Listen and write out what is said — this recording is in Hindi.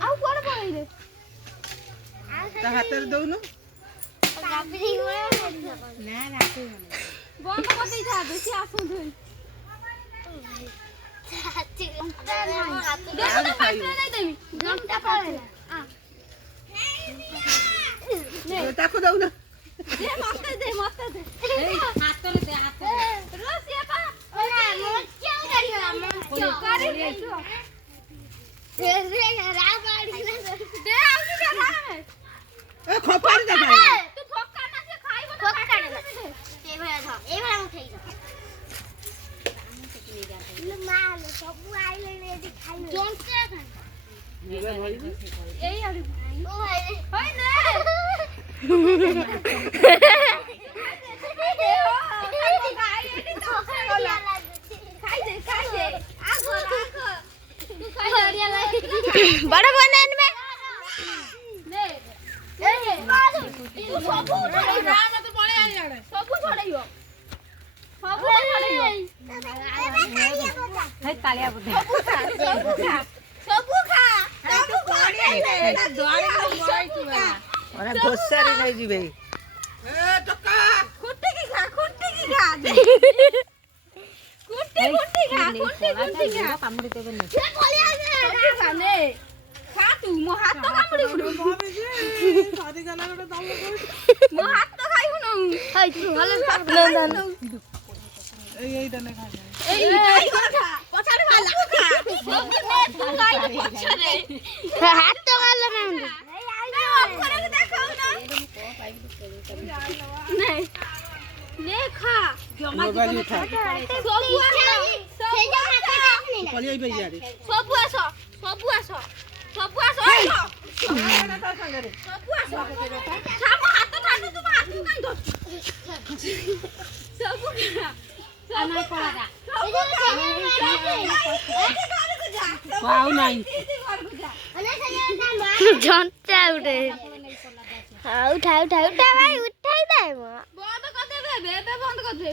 ଆଉ କୁଆଡେ ପଳେଇଲେ? ତା ହାତରେ ଦଉନୁ। ନା ରାତି ବନ୍ଦ କରିଦେଇଥାନ୍ତେ ସିଏ ଆସନ୍ତୁ। ତାକୁ ଦଉନ। ମତେ ଦେ ହାତରେ ଦେ ଖପାରେ ଦେଖା ତୁ ଫକା ନା ସେ ଖାଇବ ନା ଫକା ନା ଏଇଭଳିଆ ଉଠେଇ ଦେ ମାଲ ସବୁ ଆଇଲେଣି ଏଠି ଖାଇବେ ଜଣ୍ଟା ଖାଇ ଏଇ ଆଡୁ ଓ ଭାଇ ନେ बड़ा बनन में ने तू सब उठा मत पळे आ याडे सब छोड़इयो सब छोड़इयो हे तालिया बुद्धि सब खा सब खा एटा द्वार में बई तू अरे घोसारी नहीं जीवे ए टका खुट्टी की खा कुट्टी खा कामुड़ी देबे ने से पळे आ ने खा तू मो हाथ तो कामुड़ी उड़ सादी गला रे दम मो हाथ तो खाइबु न हाय तू हले न এই ডানে খা এই খা পছাড়ে খা লাগু খা সব নে তু খাই পছাড়ে হাত তো গাল না এই আইলো করে দেখাও না नहीं ले खा जमा मोबाइल उठा सब आसो से जा हाथ नहीं पली आई भैया रे सब आसो सब आसो सब आसो ना ता संगे रे सब आसो छाम हाथ ठाडू तू हाथ काई धर सब खा अनाय पड़ा जा पाऊ नहीं झंटा उठे उठा भाई उठाई दे बंद कर दे बंद कर दे